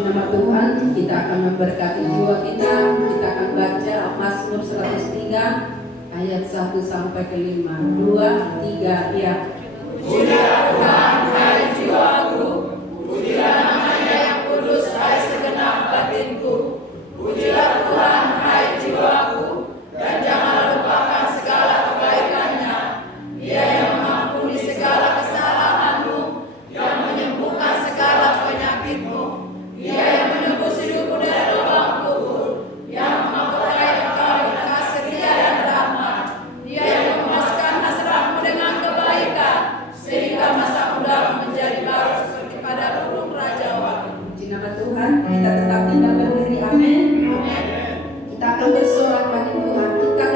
Nama Tuhan, kita akan memberkati jiwa kita. Kita akan baca Mazmur 103 ayat 1 sampai ke 5. 2, 3, ya. Pujilah Tuhan, hai jiwaku. Pujilah namanya yang kudus, hai segenap batinku. Pujilah Tuhan, hai jiwaku. Dan janganlah lupakan segala kebaikannya. Dia yang mengampuni segala kesalahanmu, yang menyembuhkan segala penyakitmu. Dia yang menebus hidupmu dari lubang kubur, yang mengangkat engkau dengan kasih setia dan rahmat. Dia yang memuaskan hasratmu dengan kebaikan, sehingga masa mudamu menjadi baru seperti pada burung rajawan. Puji nama Tuhan, kita tetap tinggal berdiri, amin. Kita akan bersorak bagi Tuhan. Kita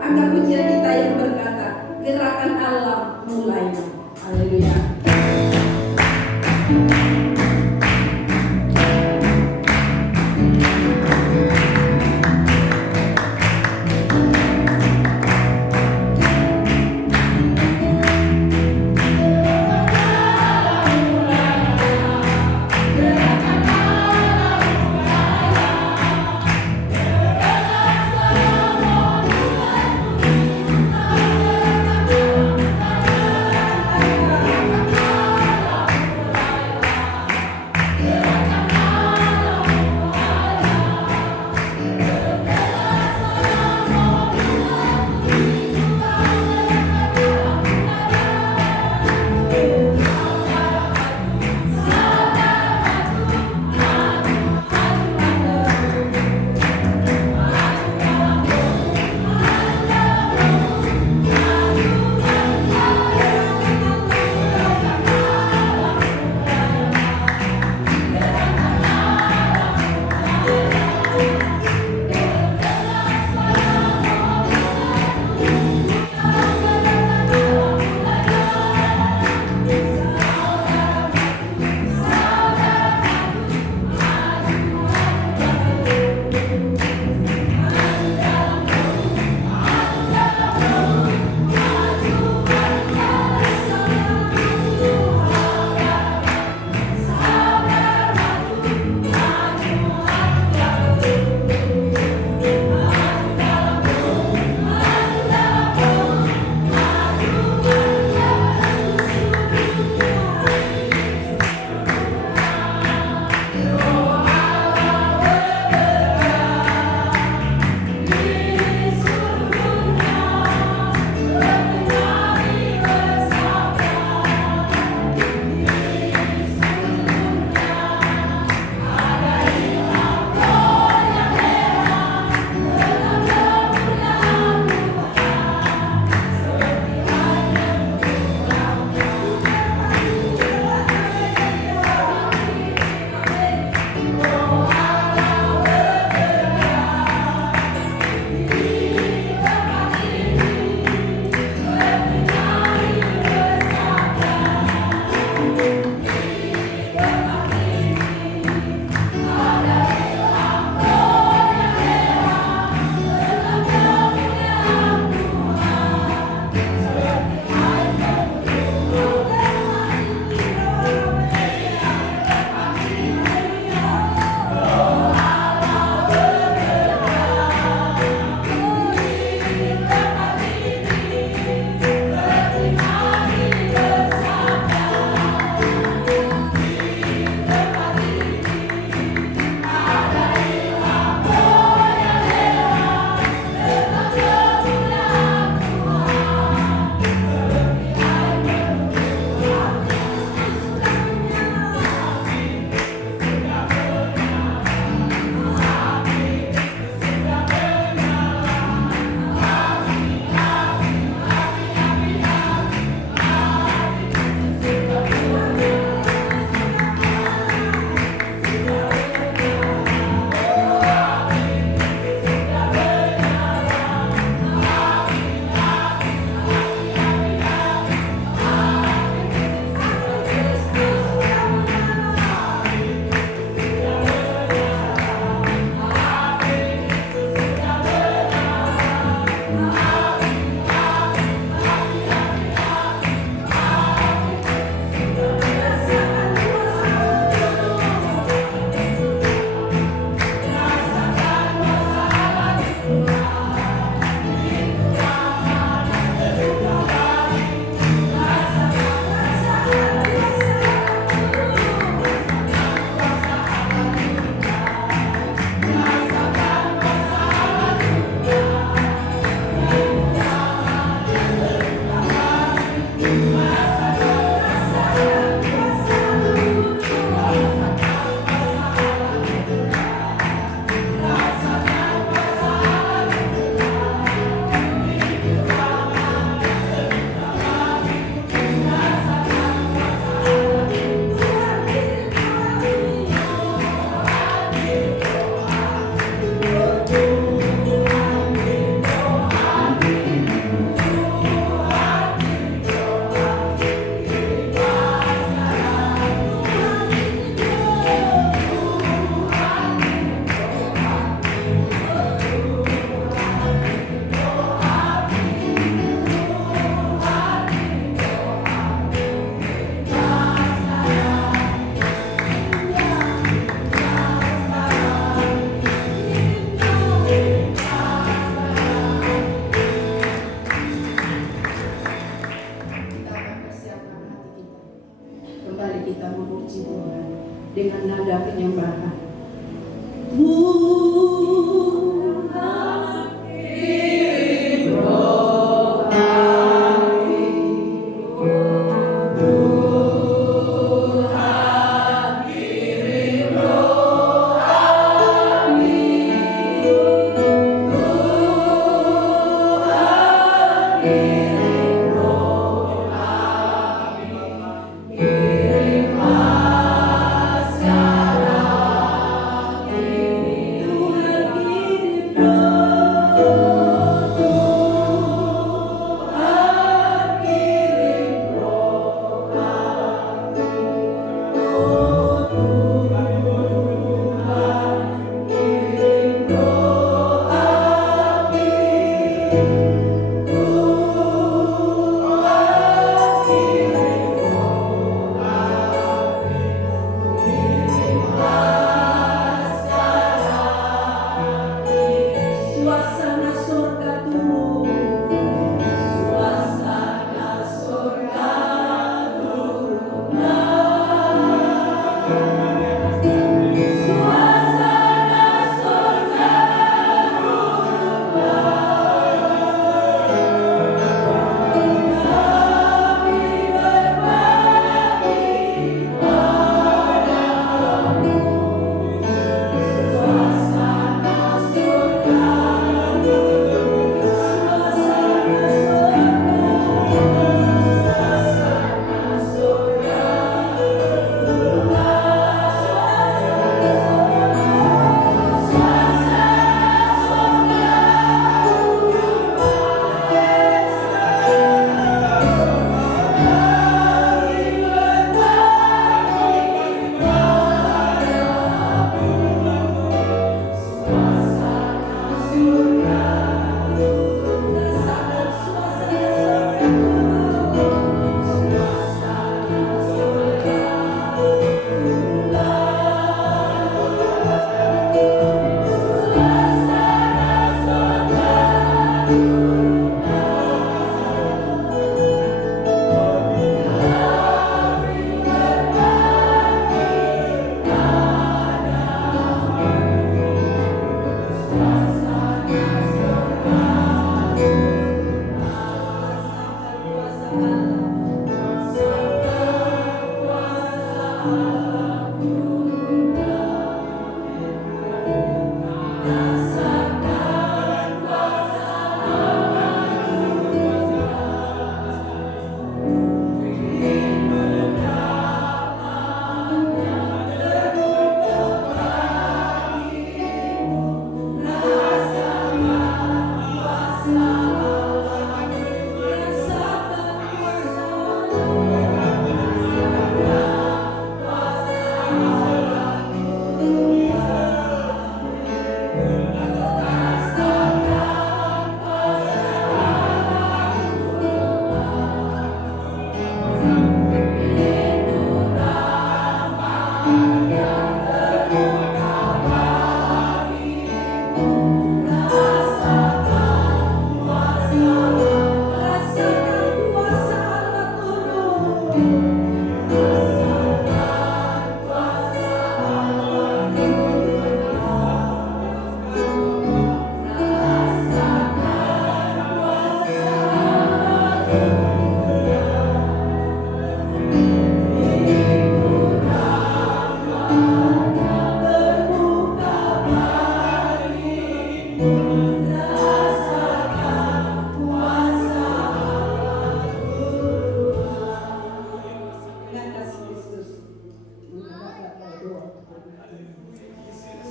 angkat pujian kita yang berkata, gerakan Allah mulai. Haleluya. Gerakan Allah mulai.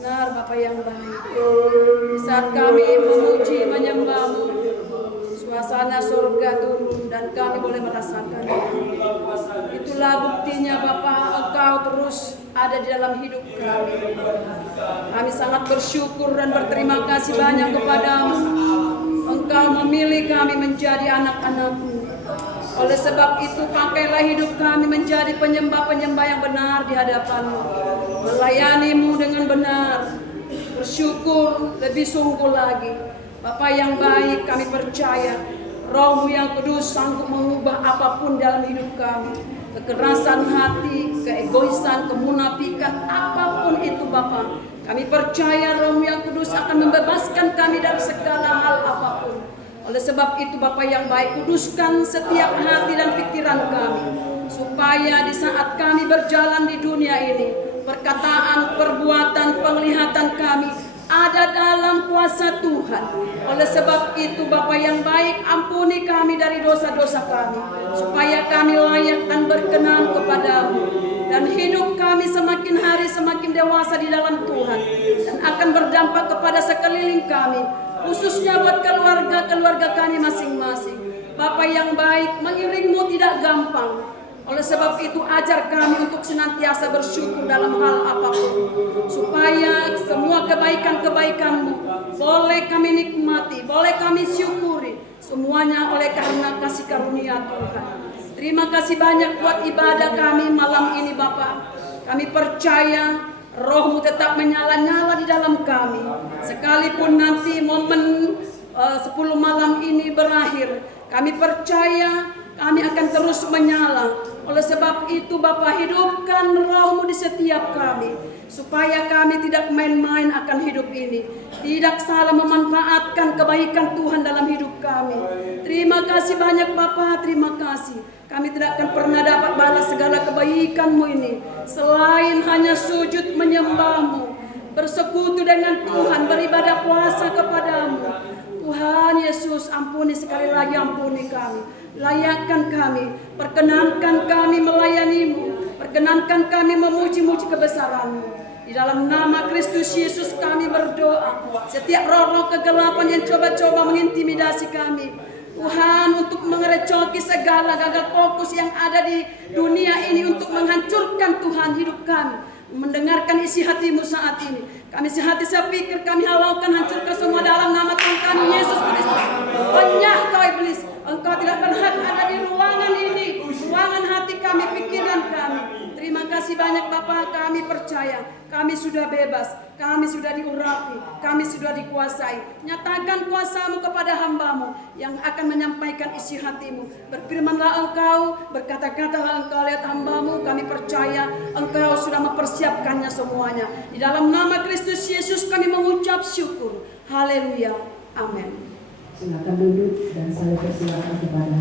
Benar Bapa yang baik. Di saat kami memuji menyembah-Mu, suasana surga turun dan kami boleh merasakan. Itulah buktinya Bapa, Engkau terus ada di dalam hidup kami. Kami sangat bersyukur dan berterima kasih banyak kepada-Mu. Engkau memilih kami menjadi anak-anak-Mu. Oleh sebab itu pakailah hidup kami menjadi penyembah-penyembah yang benar di hadapan-Mu. Melayani-Mu dengan benar, bersyukur lebih sungguh lagi. Bapa yang baik, kami percaya Roh-Mu yang kudus sanggup mengubah apapun dalam hidup kami. Kekerasan hati, keegoisan, kemunafikan, apapun itu Bapa, kami percaya Roh-Mu yang kudus akan membebaskan kami dari segala hal apapun. Oleh sebab itu Bapa yang baik, kuduskan setiap hati dan pikiran kami, supaya di saat kami berjalan di dunia ini, perkataan, perbuatan, penglihatan kami ada dalam kuasa Tuhan. Oleh sebab itu Bapa yang baik, ampuni kami dari dosa-dosa kami, supaya kami layak dan berkenan kepada-Mu. Dan hidup kami semakin hari semakin dewasa di dalam Tuhan. Dan akan berdampak kepada sekeliling kami. Khususnya buat keluarga-keluarga kami masing-masing. Bapa yang baik, mengiringmu tidak gampang. Oleh sebab itu ajar kami untuk senantiasa bersyukur dalam hal apapun. Supaya semua kebaikan-kebaikan-Mu boleh kami nikmati, boleh kami syukuri. Semuanya oleh karena kasih karunia Tuhan. Terima kasih banyak buat ibadah kami malam ini Bapa. Kami percaya Roh-Mu tetap menyala-nyala di dalam kami. Sekalipun nanti momen 10 malam ini berakhir, kami percaya kami akan terus menyala. Oleh sebab itu Bapa, hidupkan Roh-Mu di setiap kami, supaya kami tidak main-main akan hidup ini, tidak salah memanfaatkan kebaikan Tuhan dalam hidup kami. Terima kasih banyak Bapa, terima kasih. Kami tidak akan pernah dapat balas segala kebaikan-Mu ini selain hanya sujud menyembah-Mu, bersekutu dengan Tuhan, beribadah puasa kepadamu. Tuhan Yesus, ampuni sekali lagi, ampuni kami. Layakkan kami, perkenankan kami melayani-Mu, perkenankan kami memuji-muji kebesaran-Mu. Di dalam nama Kristus Yesus kami berdoa. Setiap roh-roh kegelapan yang coba-coba mengintimidasi kami, Tuhan, untuk mengerecoki segala gagal fokus yang ada di dunia ini untuk menghancurkan Tuhan hidup kami, mendengarkan isi hati-Mu saat ini. Kami sehati sepikir, kami halaukan, hancurkan semua dalam nama Tuhan kami Yesus Kristus. Lenyah kau iblis, engkau tidak berhak ada di ruangan ini, ruangan hati kami, pikiran kami. Terima kasih banyak Bapa, kami percaya kami sudah bebas, kami sudah diurapi, kami sudah dikuasai. Nyatakan kuasa-Mu kepada hamba-Mu yang akan menyampaikan isi hati-Mu. Berfirmanlah Engkau, berkata-katalah Engkau lewat hamba-Mu. Kami percaya Engkau sudah mempersiapkannya semuanya. Di dalam nama Kristus Yesus kami mengucap syukur. Haleluya. Amin. Silakan duduk dan saya persilakan kepada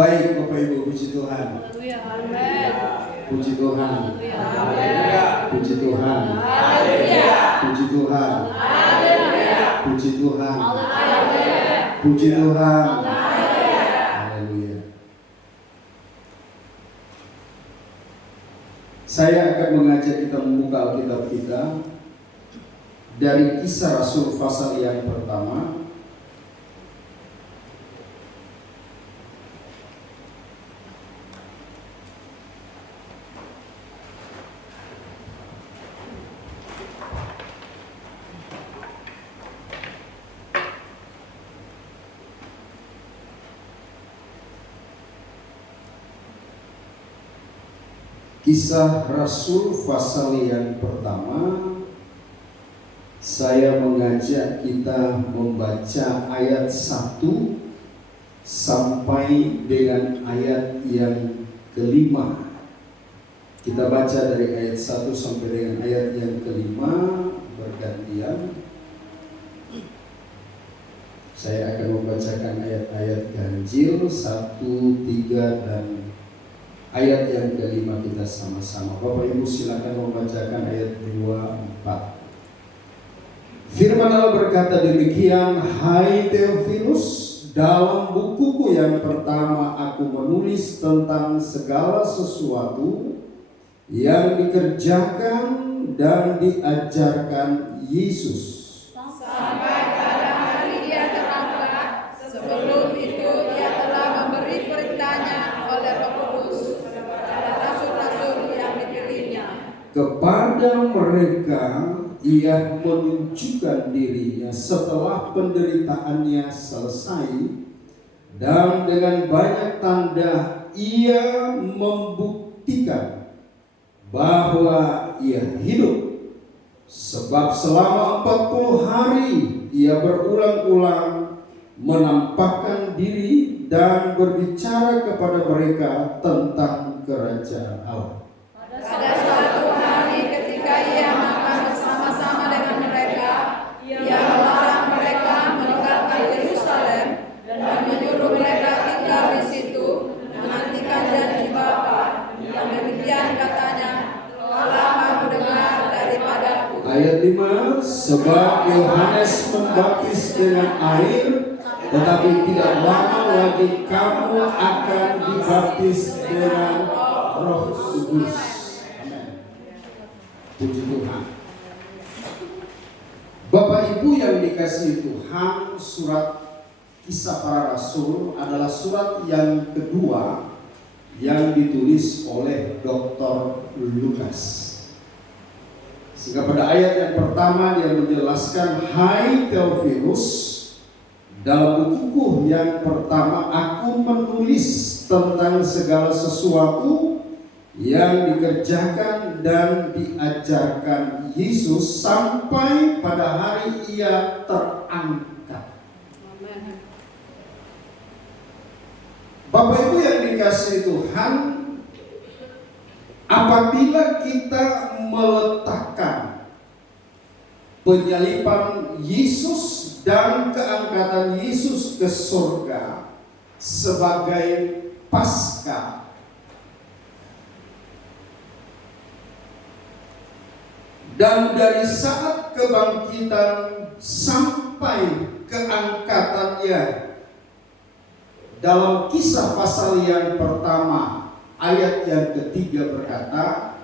Baik Bapak Ibu, puji Tuhan. Puji Tuhan. Puji Tuhan. Puji Tuhan. Puji Tuhan. Puji Tuhan. Haleluya. Saya akan mengajak kita membuka Alkitab kita dari Kisah Rasul pasal yang pertama. Kisah Rasul pasal yang pertama, saya mengajak kita membaca ayat 1 sampai dengan ayat yang kelima. Kita baca dari ayat 1 sampai dengan ayat yang kelima bergantian. Saya akan membacakan ayat-ayat ganjil 1, 3, dan ayat yang kelima kita sama-sama. Bapak Ibu silakan membacakan ayat 2, 4. Firman Allah berkata demikian, hai Theophilus, dalam bukuku yang pertama aku menulis tentang segala sesuatu yang dikerjakan dan diajarkan Yesus Sampai pada hari Dia terangkat. Sebelum itu Ia telah memberi perintahnya oleh Roh Kudus kepada rasul-rasul yang dipilihnya. kepada mereka ia menunjukkan dirinya setelah penderitaannya selesai, dan dengan banyak tanda ia membuktikan bahwa ia hidup. Sebab selama 40 hari ia berulang-ulang menampakkan diri dan berbicara kepada mereka tentang kerajaan Allah. Pada suatu hari ketika ia makan bersama-sama dengan mereka, ia melarang mereka meninggalkan Yerusalem dan menyuruh mereka tinggal di situ, menantikan janji Bapa, yang demikian katanya, Allah mau dengar daripadaku. Ayat 5, sebab Yohanes membaptis dengan air, tetapi tidak lama lagi kamu akan dibaptis dengan Roh Kudus. Amin. Puji Tuhan. Bapak Ibu yang dikasihi Tuhan, surat Kisah Para Rasul adalah surat yang kedua yang ditulis oleh Dr. Lukas. Sehingga pada ayat yang pertama dia menjelaskan, hai Theophilus, dalam bukuku yang pertama aku menulis tentang segala sesuatu yang dikerjakan dan diajarkan Yesus sampai pada hari ia terangkat. Bapak Ibu yang dikasihi Tuhan, apabila kita meletakkan penyaliban Yesus dan keangkatan Yesus ke surga sebagai Paskah, dan dari saat kebangkitan sampai keangkatannya, dalam Kisah pasal yang pertama ayat yang ketiga berkata,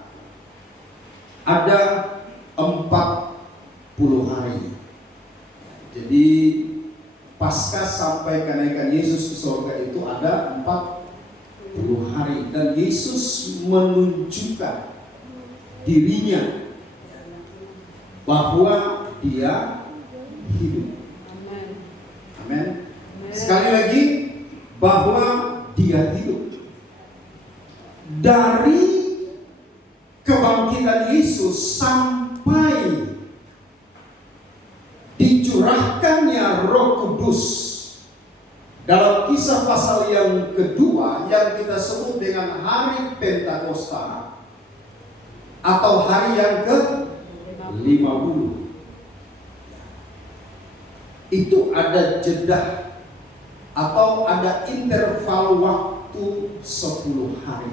ada 40 hari. Jadi Paskah sampai kenaikan Yesus ke surga itu ada 40 hari. Dan Yesus menunjukkan dirinya bahwa dia hidup. Amin. Sekali lagi, bahwa dia hidup. Dari kebangkitan Yesus sampai dicurahkannya Roh Kudus, dalam Kisah pasal yang kedua yang kita sebut dengan hari Pentakosta atau hari yang ke-50, itu ada jeda atau ada interval waktu 10 hari.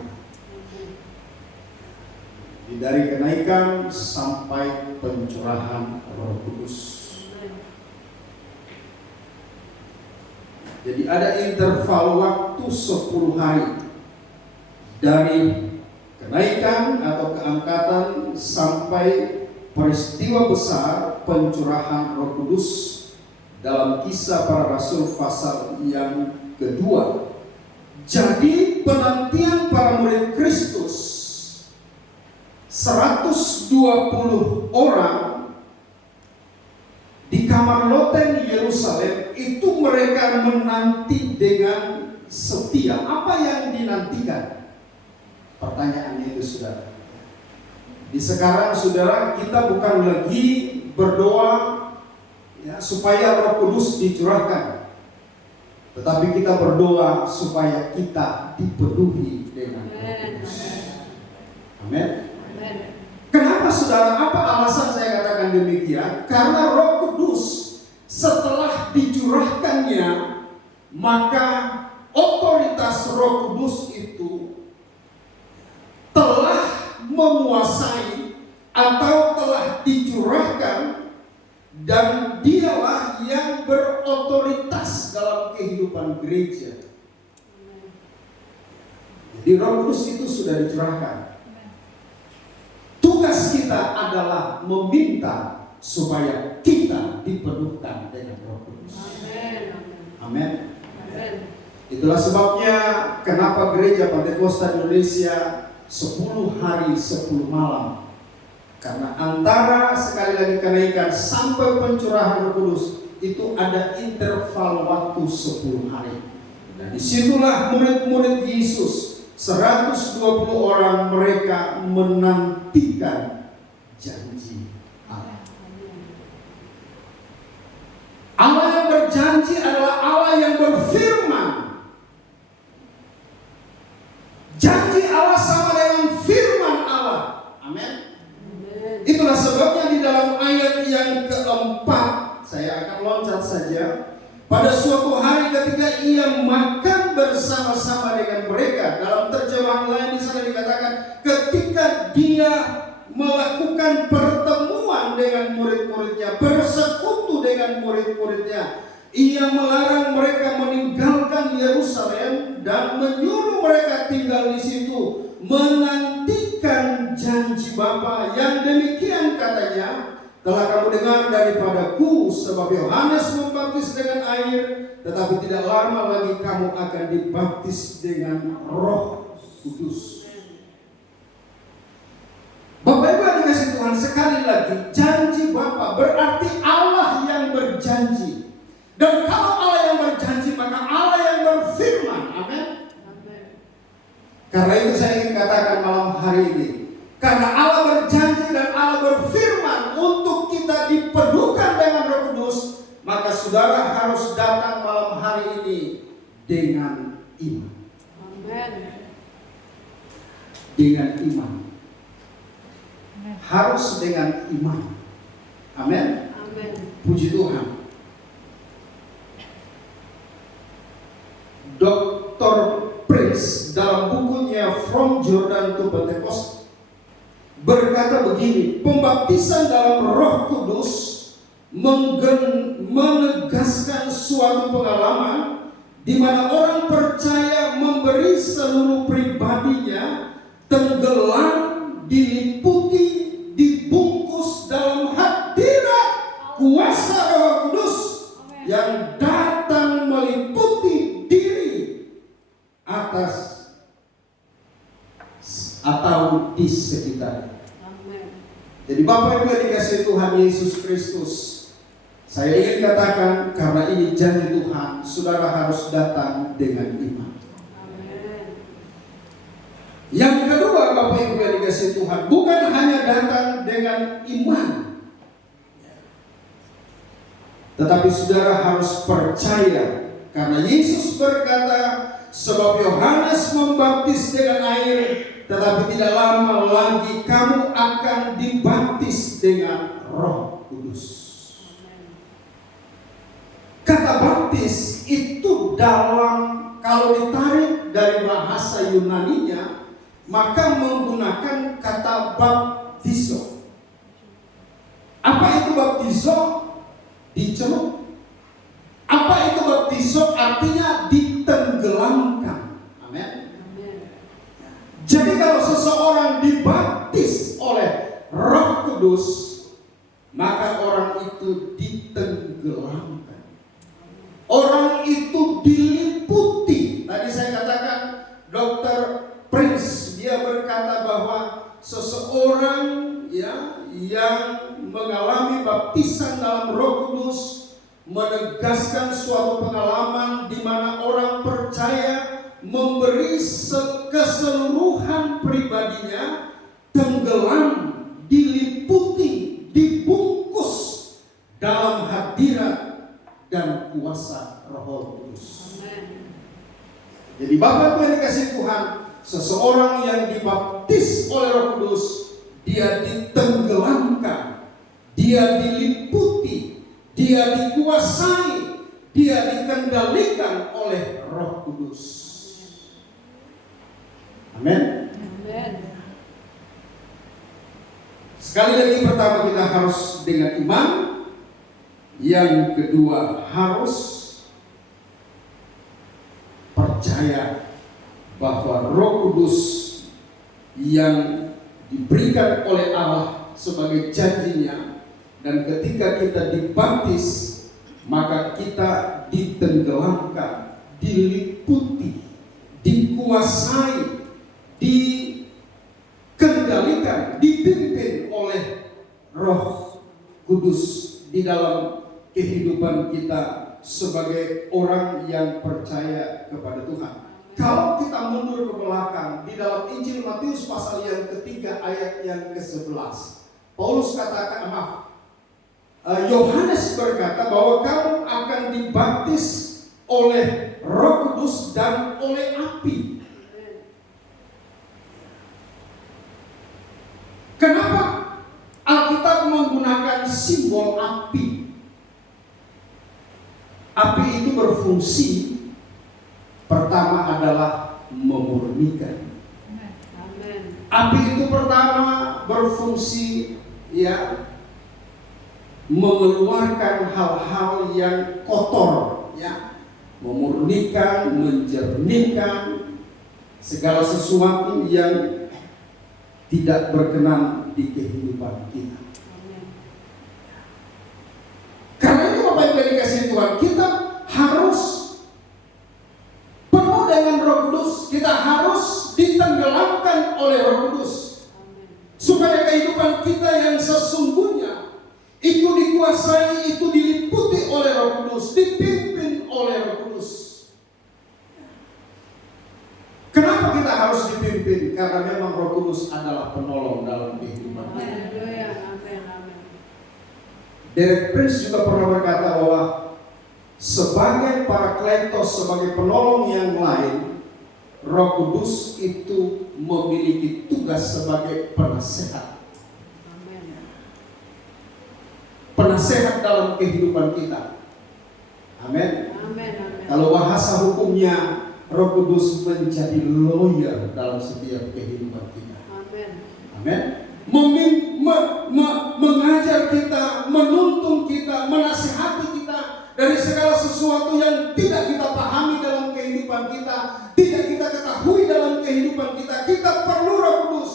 Dari kenaikan sampai pencurahan Roh Kudus. Jadi ada interval waktu 10 hari dari kenaikan atau keangkatan sampai peristiwa besar pencurahan Roh Kudus dalam Kisah Para Rasul pasal yang kedua. Jadi penantian para murid Kristus 120 orang di kamar loteng Yerusalem itu mereka menanti dengan setia. Apa yang dinantikan? Pertanyaannya itu saudara. Di sekarang saudara, kita bukan lagi berdoa supaya Roh Kudus dicurahkan, tetapi kita berdoa supaya kita dipenuhi dengan Roh Kudus. Amin. Kenapa saudara? Apa alasan saya katakan demikian? Karena Roh Kudus setelah dicurahkannya, maka otoritas Roh Kudus itu telah menguasai atau telah dicurahkan, dan dialah yang berotoritas dalam kehidupan gereja. Jadi Roh Kudus itu sudah dicurahkan. Tugas kita adalah meminta supaya kita dipenuhkan dengan Roh Kudus. Amin. Itulah sebabnya kenapa Gereja Pentakosta Indonesia 10 hari 10 malam Karena antara sekali lagi kenaikan sampai pencurahan Roh Kudus itu ada interval waktu 10 hari. Dan disitulah murid-murid Yesus 120 orang mereka menantikan janji Allah. Allah yang berjanji adalah Allah yang berfirman. Janji Allah sama dengan firman Allah. Amin. Itulah sebabnya di dalam ayat yang keempat, saya akan loncat saja. Pada suatu hari ketika ia makan bersama-sama dengan mereka, dalam terjemahan lain di sana dikatakan ketika dia melakukan pertemuan dengan murid-muridnya, bersekutu dengan murid-muridnya, ia melarang mereka meninggalkan Yerusalem dan menyuruh mereka tinggal di situ, menantikan janji Bapa yang demikian katanya, telah kamu dengar daripadaku, sebab Yohanes membaptis dengan air, tetapi tidak lama lagi kamu akan dibaptis dengan Roh Kudus. Bapak Ibu yang dikasih Tuhan, sekali lagi janji Bapa berarti Allah yang berjanji. Dan kalau Allah yang berjanji, maka Allah yang berfirman. Amin. Karena itu saya ingin katakan malam hari ini, karena Allah berjanji dan Allah berfirman untuk kita dipenuhkan dengan Roh Kudus, maka saudara harus datang malam hari ini dengan iman. Amin. Dengan iman. Harus dengan iman. Amin. Amin. Puji Tuhan. Dr. Prince dalam bukunya From Jordan to Pentecost berkata begini, pembaptisan dalam Roh Kudus menegaskan suatu pengalaman di mana orang percaya memberi seluruh pribadinya tenggelam, diliputi, dibungkus dalam hadirat kuasa Roh Kudus yang datang meliputi diri atas atau di sekitar. Jadi Bapak Ibu yang dikasihi Tuhan Yesus Kristus, saya ingin katakan karena ini janji Tuhan, saudara harus datang dengan iman. Yang kedua Bapak Ibu yang dikasihi Tuhan, bukan hanya datang dengan iman, tetapi saudara harus percaya. Karena Yesus berkata, sebab Yohanes membaptis dengan air, tetapi tidak lama lagi kamu akan dibaptis dengan Roh Kudus. Kata baptis itu kalau ditarik dari bahasa Yunaninya, maka menggunakan kata baptizo. Apa itu baptizo? Dicelup. Apa itu baptizo? Artinya ditenggelamkan. Amin. Jadi kalau seseorang dibaptis oleh Roh Kudus, maka orang itu ditenggelamkan. Orang itu diliputi. Tadi saya katakan Dr. Prince, dia berkata bahwa seseorang yang mengalami baptisan dalam Roh Kudus menegaskan suatu pengalaman di mana orang percaya memberi keseluruhan pribadinya tenggelam, diliputi, dibungkus dalam hadirat dan kuasa Roh Kudus. Jadi Bapak Ibu yang dikasihi Tuhan, seseorang yang dibaptis oleh Roh Kudus, dia ditenggelamkan, dia diliputi, dia dikuasai, dia dikendalikan oleh Roh Kudus. Amin. Sekali lagi, pertama kita harus dengan iman. Yang kedua harus percaya bahwa Roh Kudus yang diberikan oleh Allah sebagai janjinya, dan ketika kita dibaptis maka kita ditenggelamkan, diliputi, dikuasai, dikendalikan, dipimpin oleh Roh Kudus di dalam kehidupan kita sebagai orang yang percaya kepada Tuhan. Kalau kita mundur ke belakang di dalam Injil Matius pasal yang ketiga ayat yang ke-11, Paulus katakan, Yohanes berkata bahwa kamu akan dibaptis oleh Roh Kudus dan oleh api. Kenapa Alkitab menggunakan simbol api? Api itu berfungsi, pertama adalah memurnikan. Api itu pertama berfungsi ya mengeluarkan hal-hal yang kotor, ya, memurnikan, menjernihkan segala sesuatu yang tidak berkenan di kehidupan kita. Karena itu Bapak Ibu yang dikasihi Tuhan, kita harus penuh dengan Roh Kudus, kita harus ditenggelamkan oleh Roh Kudus, supaya kehidupan kita yang sesungguhnya itu dikuasai, itu diliputi oleh Roh Kudus, dipimpin oleh Roh Kudus. Kenapa kita harus dipimpin? Karena memang Roh Kudus adalah penolong dalam kehidupan kita. Derek Prince juga pernah berkata bahwa sebagai parakletos, sebagai penolong yang lain, Roh Kudus itu memiliki tugas sebagai penasehat. Penasehat dalam kehidupan kita. Amin. Kalau bahasa hukumnya, Roh Kudus menjadi lawyer dalam setiap kehidupan kita. Amin. Mengajar kita, menuntun kita, menasihati kita dari segala sesuatu yang tidak kita pahami dalam kehidupan kita, tidak kita ketahui dalam kehidupan kita. Kita perlu Roh Kudus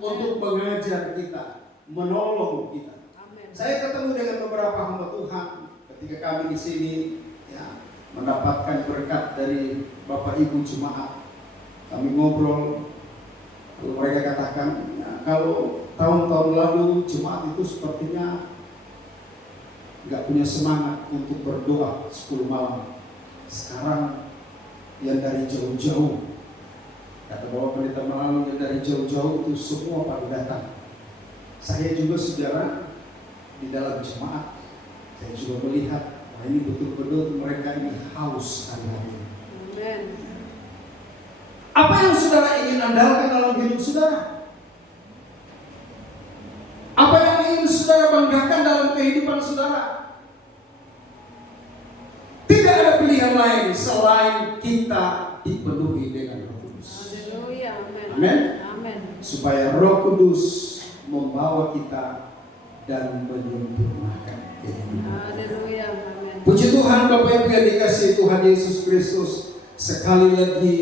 untuk mengajar kita, menolong kita. Saya ketemu dengan beberapa hamba Tuhan ketika kami di sini, ya, mendapatkan berkat dari Bapak Ibu jemaat. Kami ngobrol, lalu mereka katakan, ya, kalau tahun-tahun lalu jemaat itu sepertinya nggak punya semangat untuk berdoa 10 malam. Sekarang yang dari jauh-jauh, kata Bapak Pendeta Malang, yang dari jauh-jauh itu semua pada datang. Saya juga saudara di dalam jemaat, saya juga melihat, wah, ini betul-betul mereka ini haus hari-hari. Apa yang saudara ingin andalkan dalam hidup saudara? Apa yang ingin saudara banggakan dalam kehidupan saudara? Tidak ada pilihan lain selain kita dipenuhi dengan Roh Kudus. Amin. Supaya Roh Kudus membawa kita dan menyempurnakan kehidupan. Puji Tuhan Bapak Ibu yang dikasihi Tuhan Yesus Kristus. Sekali lagi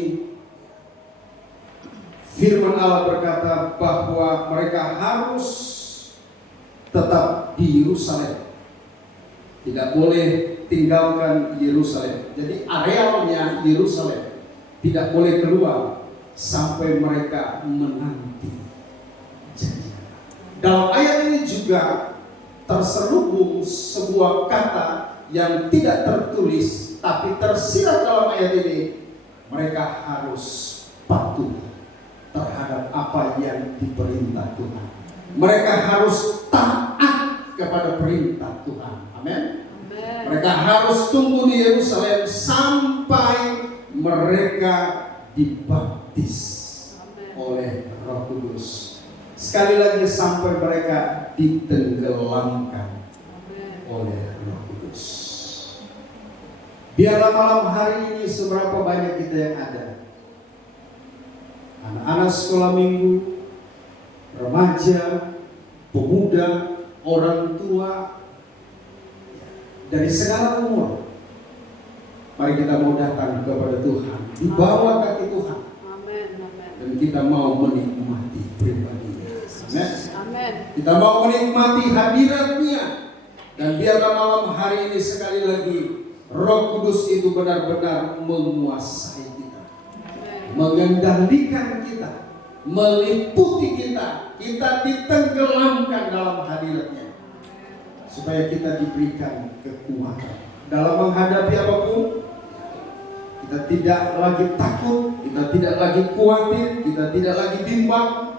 firman Allah berkata bahwa mereka harus tetap di Yerusalem, tidak boleh tinggalkan Yerusalem. Jadi arealnya Yerusalem, tidak boleh keluar sampai mereka menanti janji. Dalam ayat ini juga terselubung sebuah kata yang tidak tertulis tapi tersirat dalam ayat ini. Mereka harus patuh terhadap apa yang diperintah Tuhan. Mereka harus taat kepada perintah Tuhan. Amin. Mereka harus tunggu di Yerusalem sampai mereka dibaptis oleh Roh Kudus. Sekali lagi, sampai mereka ditenggelamkan oleh Roh Kudus. Biarlah malam hari ini seberapa banyak kita yang ada, anak-anak sekolah minggu, remaja, pemuda, orang tua, dari segala umur, mari kita mau datang kepada Tuhan, di bawah kaki Tuhan, dan kita mau menikmati pribadinya. Amen. Kita mau menikmati hadiratnya, dan biarlah malam hari ini sekali lagi Roh Kudus itu benar-benar menguasai kita, mengendalikan kita, meliputi kita, kita ditenggelamkan dalam hadirat-Nya, supaya kita diberikan kekuatan dalam menghadapi apapun. Kita tidak lagi takut, kita tidak lagi khawatir, kita tidak lagi bimbang.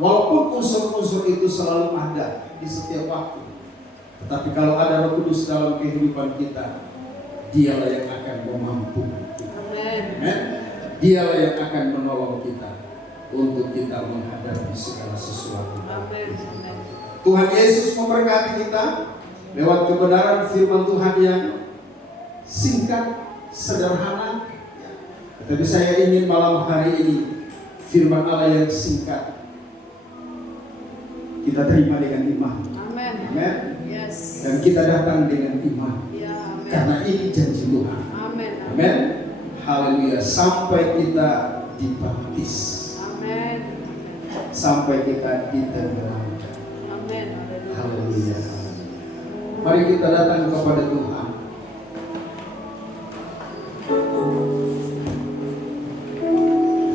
Walaupun unsur-unsur itu selalu ada di setiap waktu, tetapi kalau ada Roh Kudus dalam kehidupan kita, Dialah yang akan memampukan kita. Amen. Dialah yang akan menolong kita untuk kita menghadapi segala sesuatu. Amen. Tuhan Yesus memberkati kita lewat kebenaran firman Tuhan yang singkat, sederhana. Tetapi saya ingin malam hari ini firman Allah yang singkat kita terima dengan iman. Amen. Amen. Yes. Dan kita datang dengan iman. Ya, amen. Karena ini janji Tuhan. Amen. Amen. Haleluya. Sampai kita dibaptis. Amen. Sampai kita ditenggelamkan. Amen. Haleluya. Mari kita datang kepada Tuhan.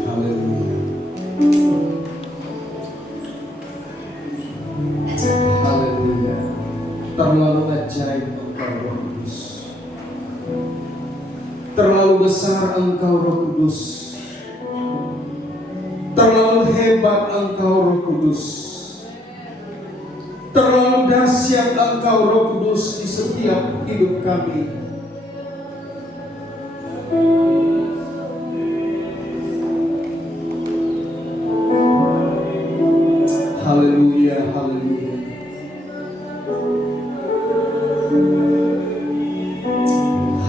Haleluya. Haleluya. Terlalu ajaib Engkau Roh Kudus. Terlalu besar Engkau Roh Kudus. Terlalu hebat Engkau Roh Kudus. Terlalu dahsyat Engkau Roh Kudus di setiap hidup kami. Haleluya, haleluya.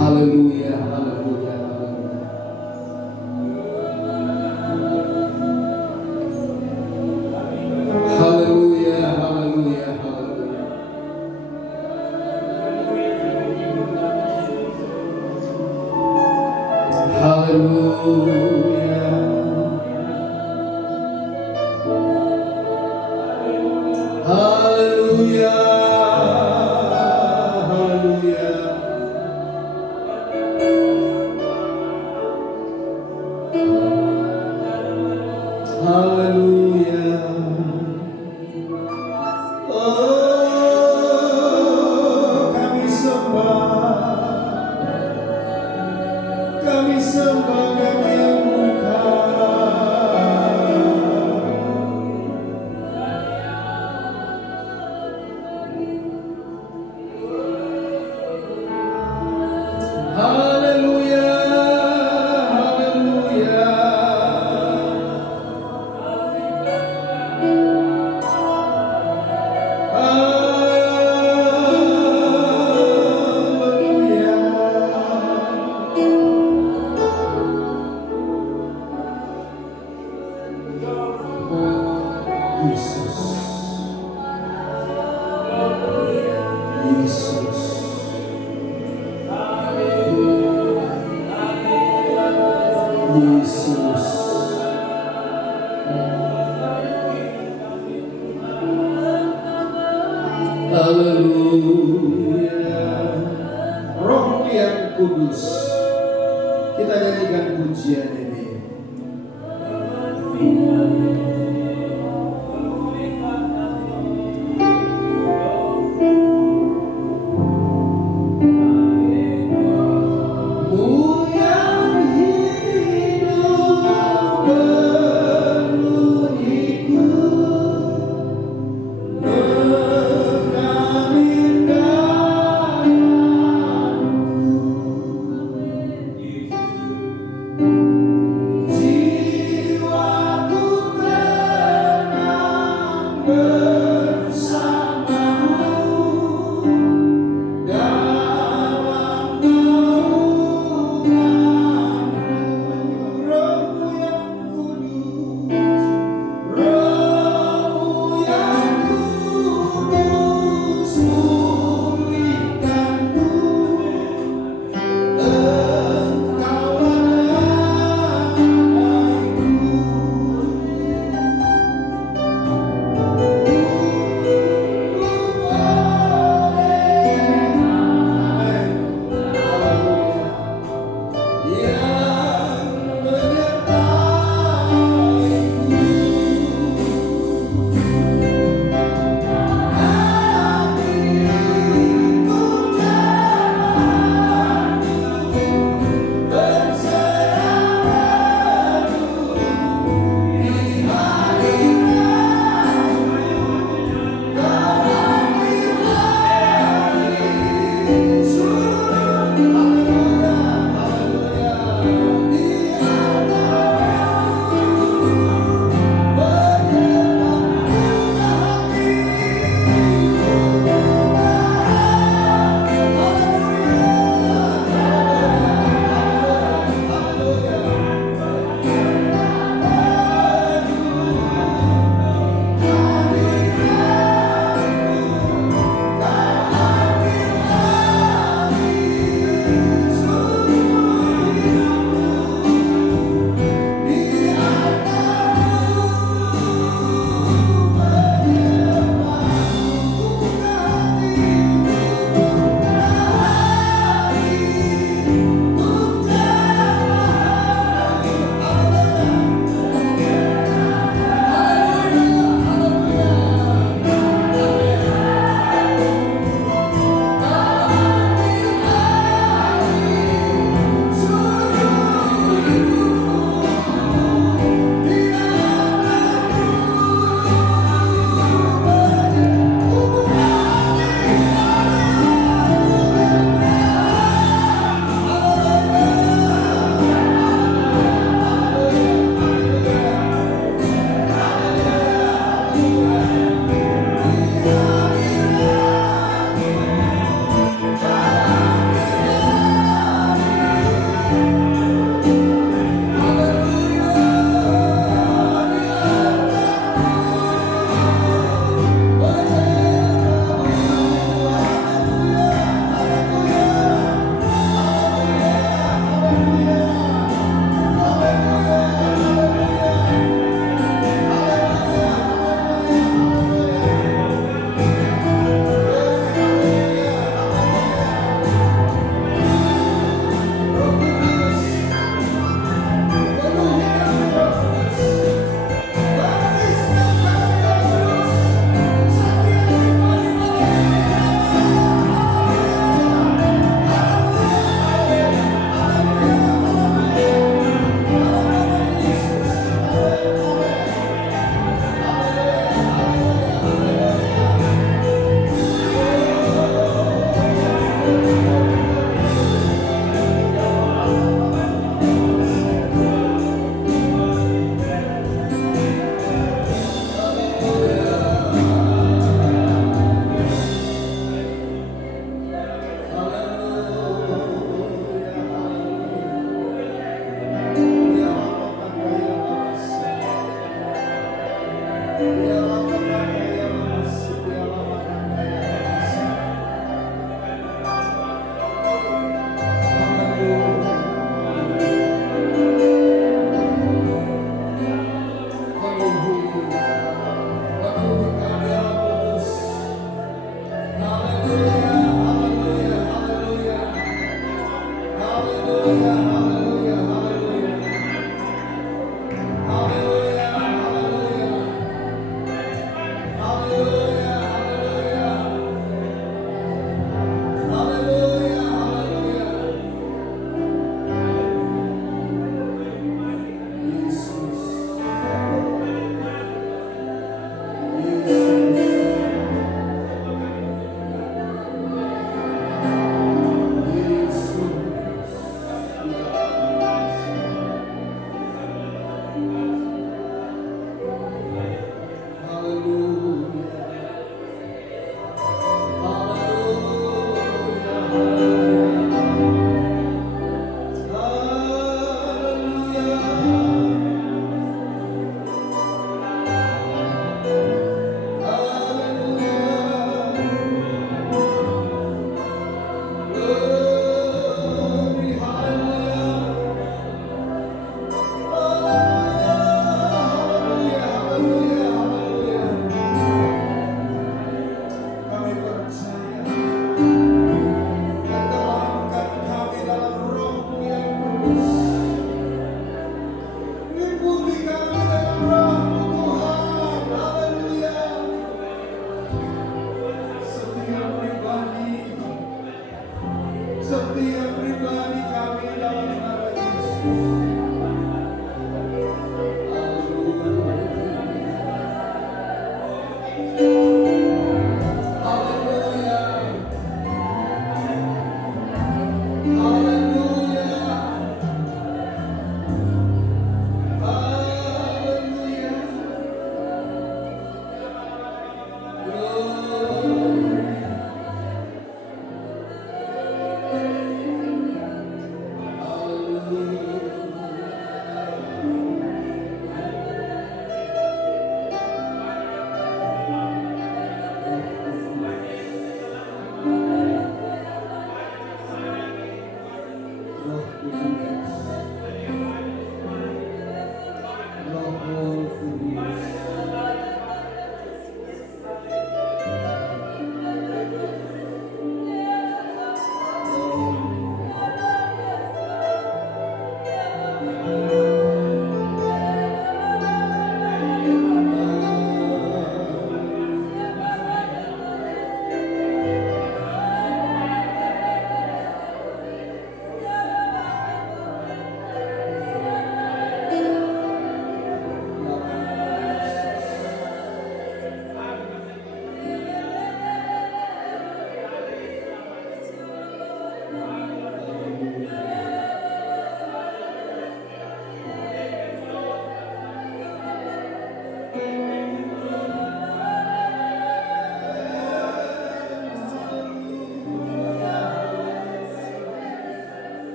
Haleluya, haleluya, haleluya. Haleluya, haleluya, haleluya. Haleluya. Haleluya. Haleluya. Haleluya. Oh, kami sembah, kami agungkan. Haleluya, haleluya. Yesus, Yesus, Yesus. Haleluya. Roh yang kudus, kita nyanyikan pujian ini.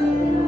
Oh,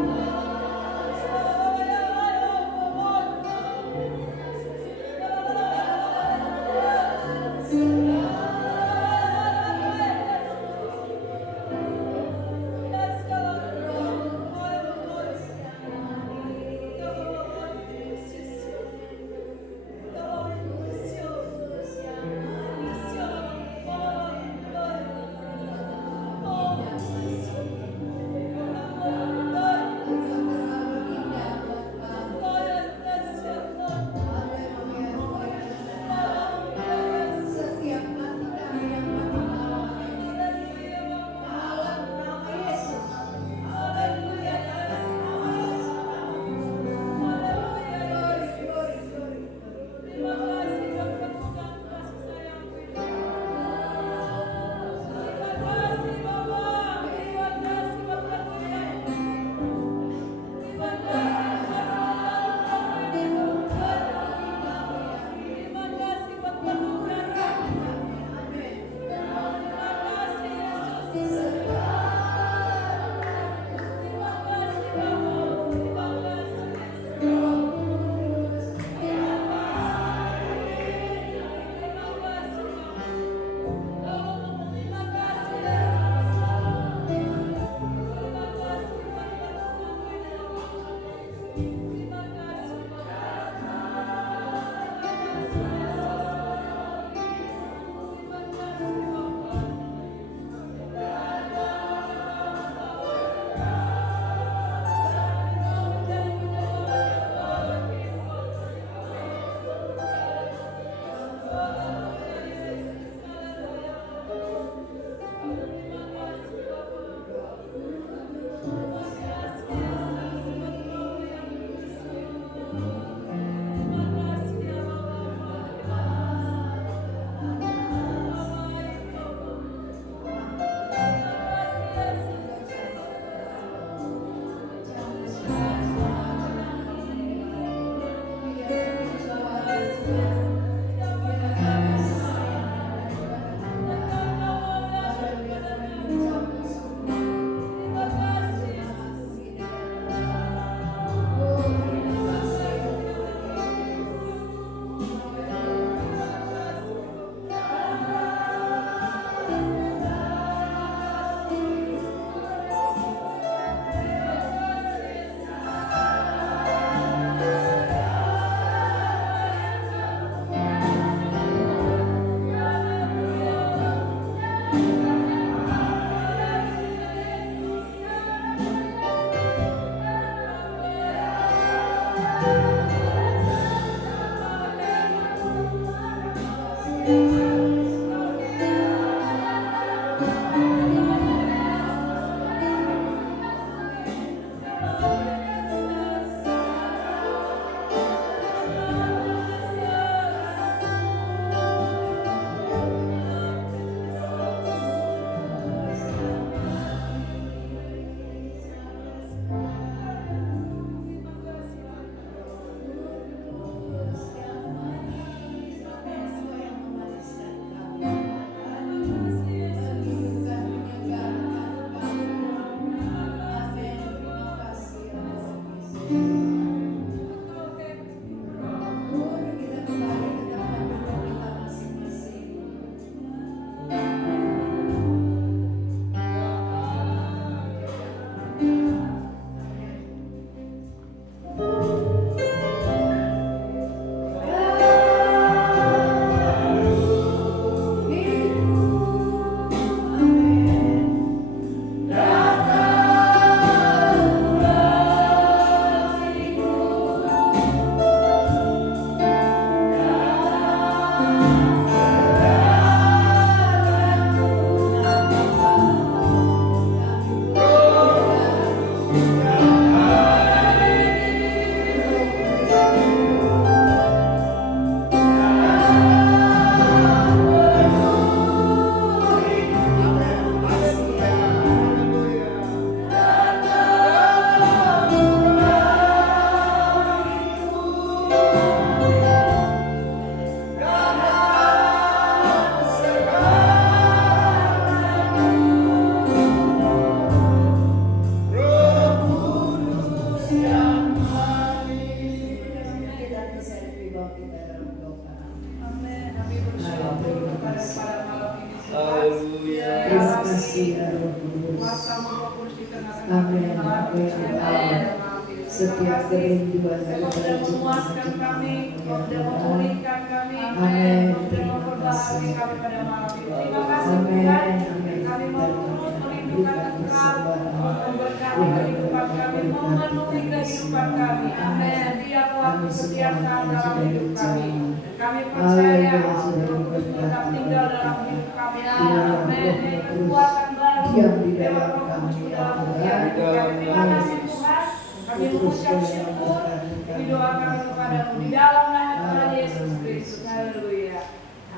setiap kerinduan Kau sudah memuaskan kami, Kau sudah memulihkan kami, Amin. Kau sudah memperbaharui kami pada malam ini. Terima kasih Amin. Tuhan. Amin. Kami mau terus merindukan Engkau, memberkati kehidupan kami, memenuhi kehidupan kami. Amin. Setiap waktu, setiap saat dalam hidup kami. Kami percaya Engkau terus tetap tinggal dalam hidup kami. Amin. Kekuatan baru, lewat Roh Kudus di dalam setiap hidup kami. Terima kasih Tuhan. Kami mengucap syukur, kami doakan kepadamu di dalam nama Tuhan Yesus Kristus. Haleluya.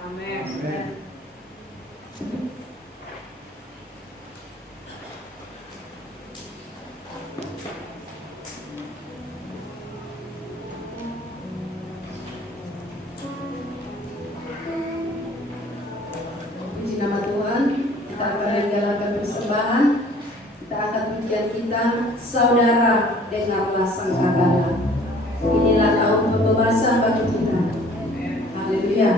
Amin. Puji nama Tuhan, kita akan menjalankan persembahan. Kita akan pujian kita, saudara dengarlah sangkakala. Inilah tahun pembebasan bagi kita. Haleluya.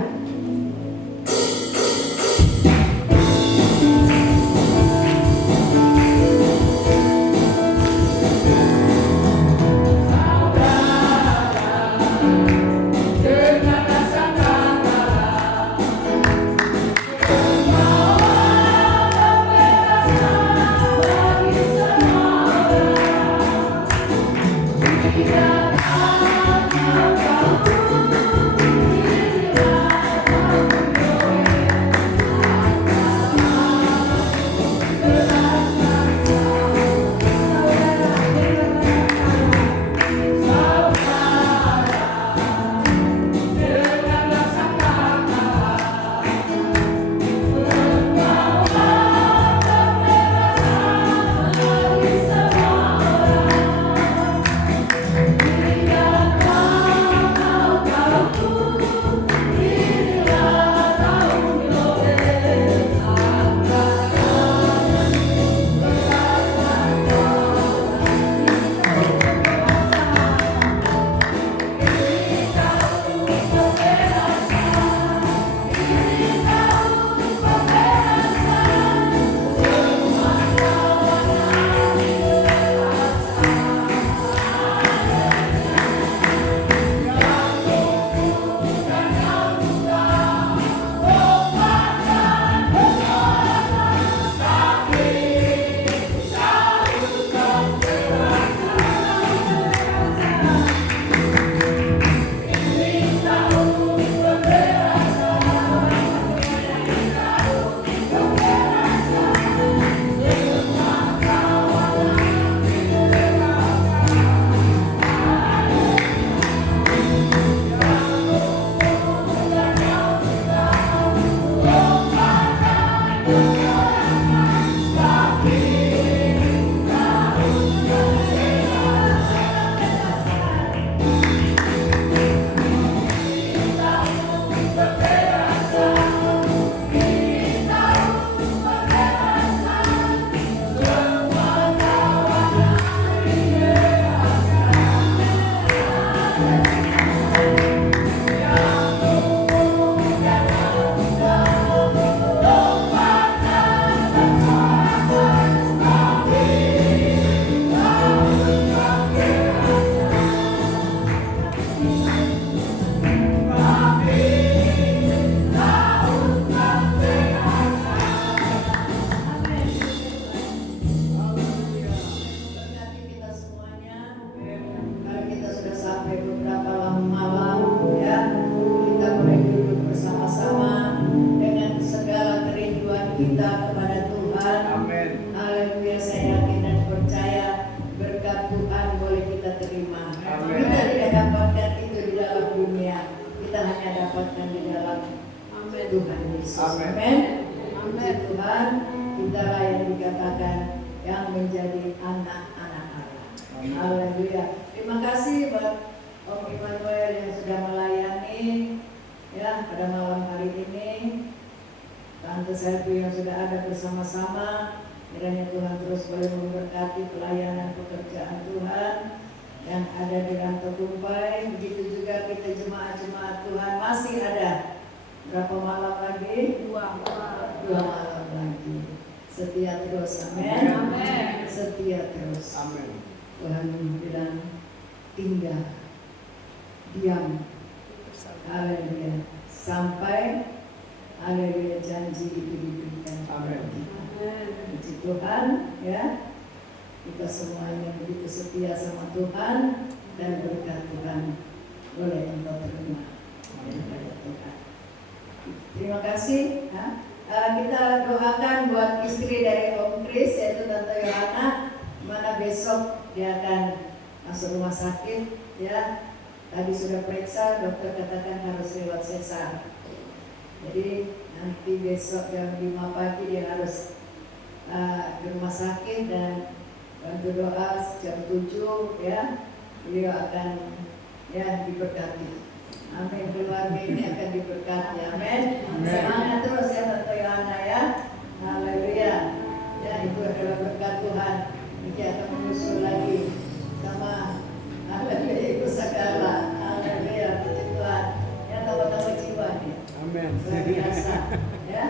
Tuhan Yesus. Amin. Amin. Amin. Tuhan, kitalah yang dikatakan yang menjadi anak-anak Allah. Haleluya. Terima kasih buat Om Immanuel yang sudah melayani ya pada malam hari ini. Tante Selvi yang sudah ada bersama-sama. Kiranya Tuhan terus boleh memberkati pelayanan pekerjaan Tuhan yang ada di Rantau Kumpai. Begitu juga kita jemaat-jemaat Tuhan masih ada. Berapa malam lagi? 2 malam lagi. Setia terus, amin. Amin. Setia terus. Amin. Tuhan bilang tinggal diam, haleluya, sampai haleluya janji itu diberikan kepada kita. Puji Tuhan ya, kita semuanya begitu setia sama Tuhan dan berkat Tuhan boleh engkau terima daripada Tuhan. Terima kasih ya. Kita doakan buat istri dari Om Kris, yaitu Tante Yohana, mana besok dia akan masuk rumah sakit ya. Tadi sudah periksa, dokter katakan harus lewat sesar. Jadi nanti besok jam 5 pagi dia harus ke rumah sakit, dan bantu doa jam 7 ya. Beliau akan ya diberkati. Amin, keluarga ini akan diberkati. Amin. Semangat terus ya Tante Yohana ya. Haleluya. Ya, itu adalah berkat Tuhan. Nanti akan menyusul lagi sama haleluya Ibu Sagala. Haleluya, puji Tuhan. Ya, tambah-tambah jiwa nih. Amin. Luar biasa ya.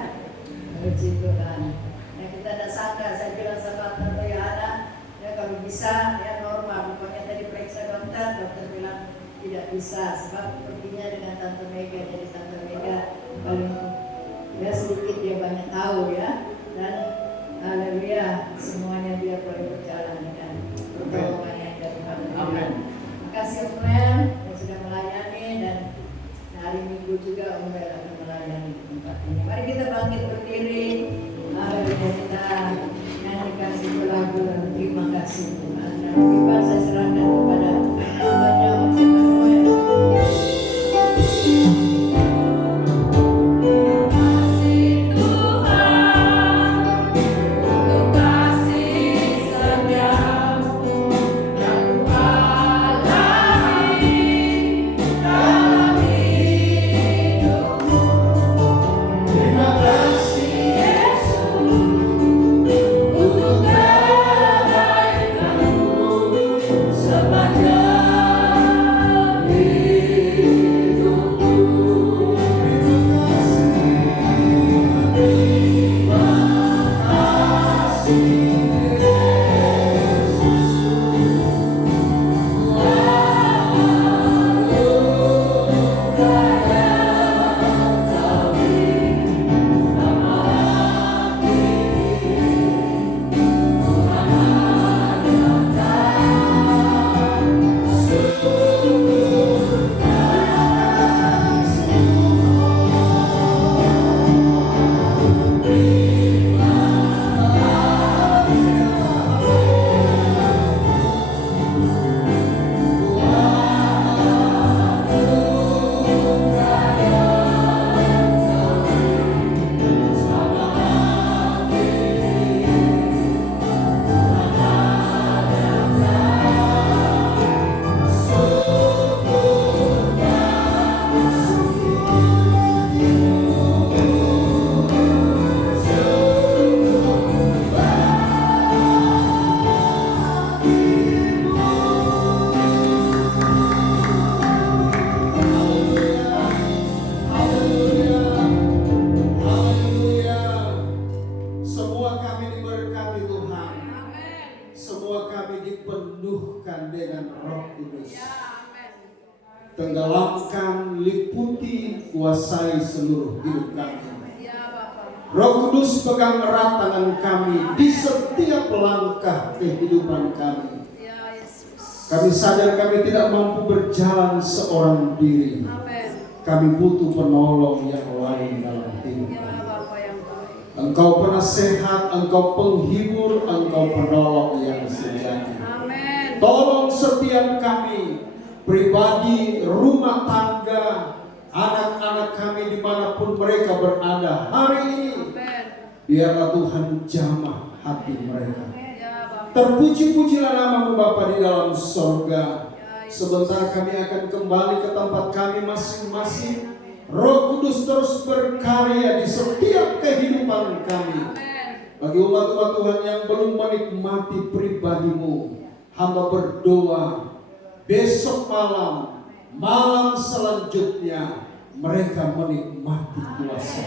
Puji Tuhan. Nah, kita tidak sangka, saya bilang sama Tante Yohana, ya kalau bisa ya normal. Pokoknya tadi periksa dokter bilang tidak bisa, sebab perginya dengan Tante Mega. Jadi Tante Mega paling ya sedikit dia banyak tahu ya, dan haleluya semuanya dia boleh berjalan dengan pertolongan yang daripada Tuhan. Terima kasih Om Mel yang sudah melayani, dan hari Minggu juga Om Mel akan melayani di tempat ini. Mari kita bangkit berdiri, haleluya, kita nyanyikan sebuah lagu. Terima kasih Tuhan. Dan kita saya serahkan kepada hambanya Om Emmanuel. Tenggelamkan, liputi, kuasai seluruh hidup kami. Roh Kudus pegang erat tangan kami di setiap langkah kehidupan kami. Kami sadar kami tidak mampu berjalan seorang diri. Kami butuh penolong yang lain dalam hidup kami. Engkau penasehat, Engkau penghibur, Engkau penolong yang sejati. Tolong setiap kami, pribadi, rumah tangga, anak-anak kami dimanapun mereka berada hari ini. Biarlah Tuhan jamah hati mereka. Terpuji-pujilah nama-Mu Bapa di dalam sorga. Sebentar kami akan kembali ke tempat kami masing-masing. Roh Kudus terus berkarya di setiap kehidupan kami. Bagi umat-umat Tuhan yang belum menikmati pribadi-Mu, hamba berdoa besok malam selanjutnya mereka menikmati kuasa.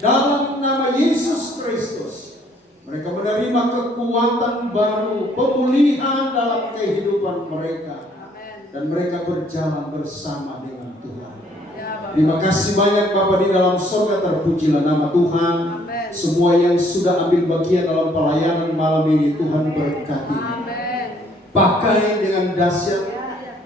Dalam nama Yesus Kristus, mereka menerima kekuatan baru, pemulihan dalam kehidupan mereka. dan mereka berjalan bersama dengan Tuhan. Ya, Bapak. Terima kasih banyak Bapa di dalam surga, terpujilah nama Tuhan. Amin. Semua yang sudah ambil bagian dalam pelayanan malam ini, Tuhan berkati. Amin. Pakai dengan dahsyat,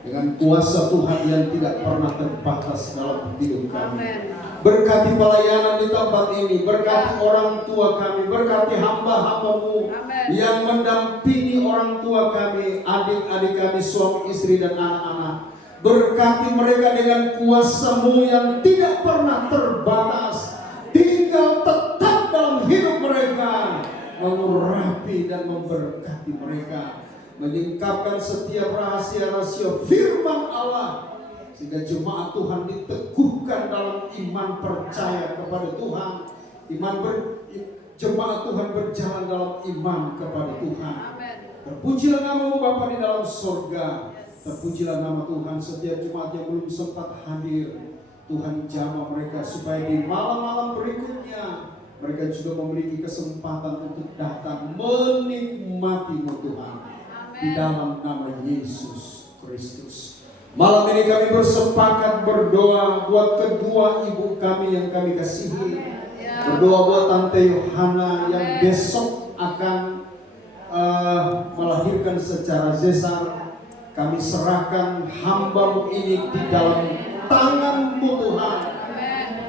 dengan kuasa Tuhan yang tidak pernah terbatas dalam hidup kami. Amin. Berkati pelayanan di tempat ini, berkati orang tua kami, berkati hamba-hambamu Amin. yang mendampingi orang tua kami, adik-adik kami, suami istri dan anak-anak. Berkati mereka dengan kuasa-Mu yang tidak pernah terbatas, tinggal tetap dalam hidup mereka, mengurapi dan memberkati mereka, menyingkapkan setiap rahasia-rahasia firman Allah, sehingga jemaat Tuhan diteguhkan dalam iman percaya kepada Tuhan. Jemaat Tuhan berjalan dalam iman kepada Tuhan. Amin. Terpujilah nama-Mu Bapa di dalam surga. Terpujilah nama Tuhan. Setiap jemaat yang belum sempat hadir, Tuhan jamah mereka supaya di malam-malam berikutnya mereka juga memiliki kesempatan untuk datang menikmati-Mu Tuhan. Di dalam nama Yesus Kristus. Malam ini kami bersepakat berdoa buat kedua ibu kami yang kami kasihi. Berdoa buat Tante Yohana yang besok akan melahirkan secara sesar. Kami serahkan hamba-Mu ini di dalam tangan-Mu Tuhan.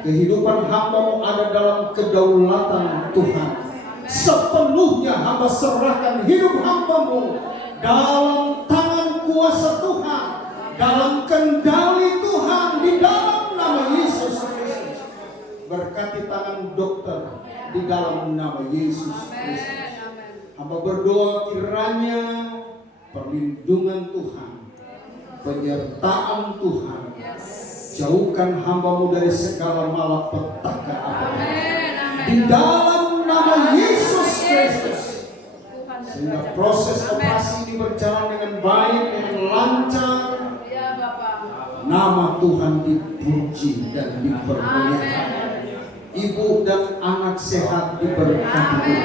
Kehidupan hamba-Mu ada dalam kedaulatan Tuhan. Sepenuhnya hamba serahkan hidup hamba-Mu dalam tangan kuasa Tuhan, dalam kendali Tuhan, di dalam nama Yesus Kristus. Berkati tangan dokter di dalam nama Yesus Kristus. Hamba berdoa kiranya perlindungan Tuhan, penyertaan Tuhan, jauhkan hamba-Mu dari segala malapetaka apapun. Di dalam nama Yesus Kristus. Sehingga proses operasi ini berjalan dengan baik, dengan lancar. Ya, Bapak. Nama Tuhan dipuji dan dipermuliakan. Ibu dan anak sehat diberkati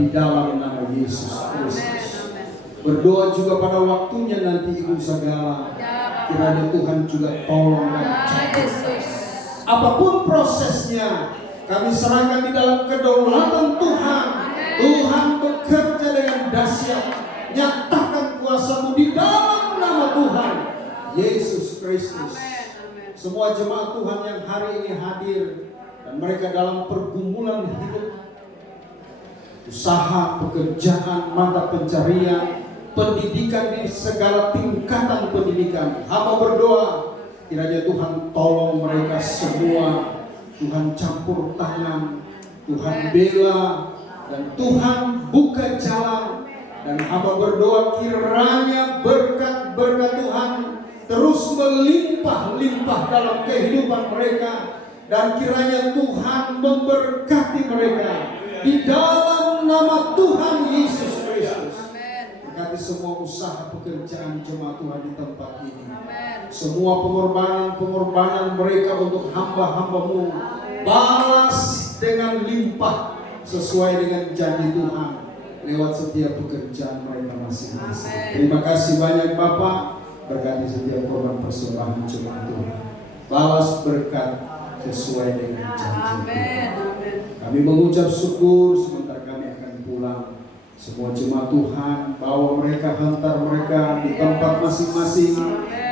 di dalam nama Yesus Kristus. Berdoa juga pada waktunya nanti ibu segala, kiranya Tuhan juga tolong dan jaga. Apapun prosesnya, kami serahkan di dalam kedaulatan Tuhan. Tuhan bekerja dengan dahsyat, nyatakan kuasa-Mu di dalam nama Tuhan Yesus Kristus. Semua jemaat Tuhan yang hari ini hadir dan mereka dalam pergumulan hidup, usaha, pekerjaan, mata pencarian, pendidikan di segala tingkatan pendidikan, hamba berdoa kiranya Tuhan tolong mereka semua. Tuhan campur tangan, Tuhan bela, dan Tuhan buka jalan. Dan hamba berdoa kiranya berkat-berkat Tuhan terus melimpah-limpah dalam kehidupan mereka, dan kiranya Tuhan memberkati mereka di dalam nama Tuhan Yesus Kristus. Berkati semua usaha pekerjaan jemaat Tuhan di tempat ini. Semua pengorbanan mereka untuk hamba-hamba-Mu, balas dengan limpah sesuai dengan janji Tuhan lewat setiap pekerjaan mereka masing-masing. Terima kasih banyak Bapak, berkati setiap korban persembahan jemaat Tuhan. Balas berkat sesuai dengan janji Tuhan. Kami mengucap syukur sebentar kami akan pulang. Semua jemaat Tuhan, bawa mereka, hantar mereka di tempat masing-masing.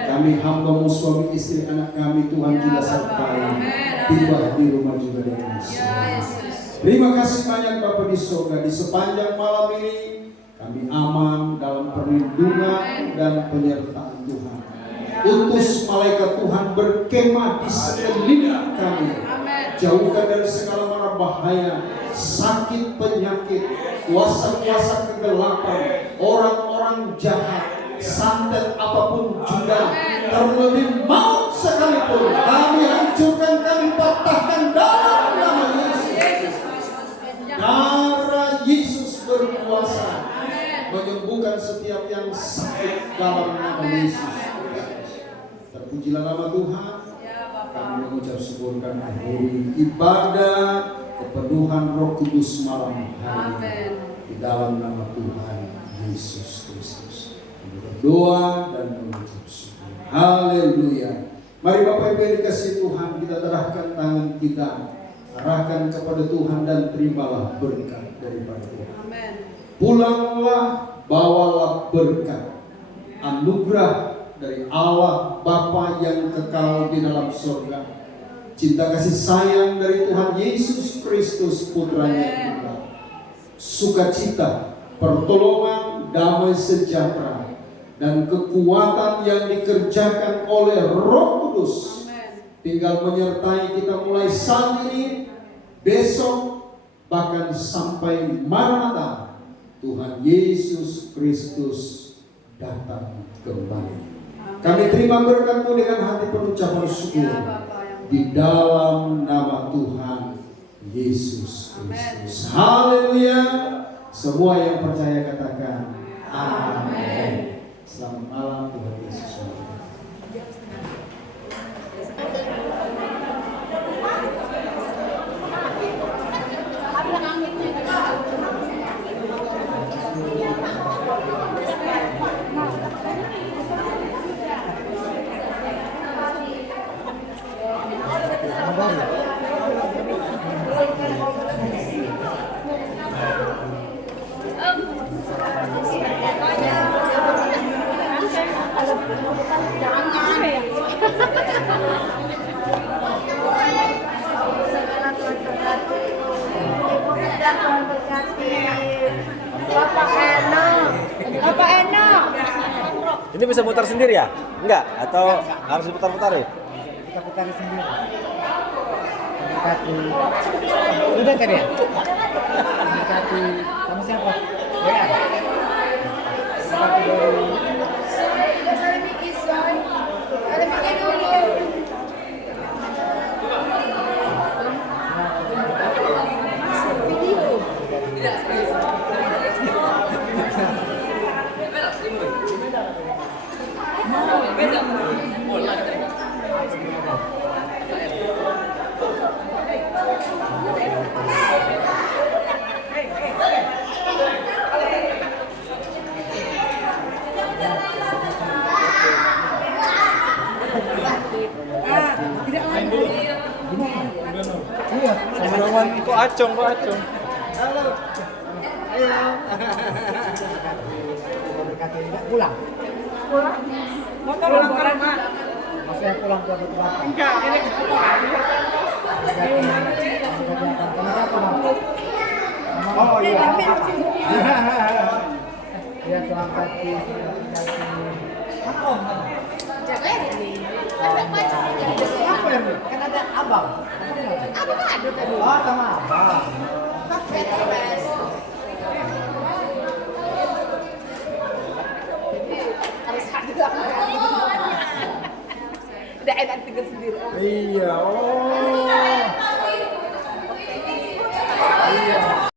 Kami hamba-Mu, suami istri anak kami, Tuhan juga sertai. Tiba di rumah juga dengan selamat. Terima kasih banyak Bapa di surga. Di sepanjang malam ini kami aman dalam perlindungan dan penyertaan Tuhan. Utus malaikat Tuhan berkemah di sekeliling kami. Jauhkan dari segala mara bahaya, sakit, penyakit, kuasa-kuasa kegelapan, orang-orang jahat, santet apapun juga, terlebih maut sekalipun, kami hancurkan, kami patahkan dalam nama Yesus. Darah Yesus berkuasa menyembuhkan setiap yang sakit dalam nama Yesus. Terpujilah nama Tuhan. Kami mengucap syukur dan akhiri ibadah kepenuhan Roh Kudus malam hari ini di dalam nama Tuhan Yesus Kristus. berdoa dan mengucap syukur. Haleluya. Mari Bapak Ibu yang dikasihi Tuhan, kita terahkan tangan kita, arahkan kepada Tuhan dan terimalah berkat daripada Tuhan. Amin. Pulanglah, bawalah berkat, anugerah dari Allah Bapa yang kekal di dalam surga, cinta kasih sayang dari Tuhan Yesus Kristus Putranya yang tunggal, sukacita, pertolongan, damai sejahtera, dan kekuatan yang dikerjakan oleh Roh Kudus tinggal menyertai kita mulai saat ini, besok, bahkan sampai Maranatha Tuhan Yesus Kristus datang kembali. Kami terima berkat-Mu dengan hati penuh ucapan syukur di dalam nama Tuhan Yesus Kristus. Haleluya. Semua yang percaya katakan amin. Selamat malam, Tuhan Yesus. Bapak Eno. Ini bisa mutar sendiri ya? Enggak? Atau harus diputar-putar ya? Kita putar sendiri. Mendekati. Sudah tadi ya? Mendekati sama siapa? Ya. Mendekati dari Kok acung, kok acung. halo. Ayo. Mendekati enggak pulang. Motor laporan, Mak. Maksudnya pulang ke tempat. Enggak, ini Oh iya. Dia tuh angkat di apa ini? Kan ada abang. Abang ada tadi. Oh sama abang. Harus ada. Udah enak tinggal sendiri. Iya. Oh. Iya.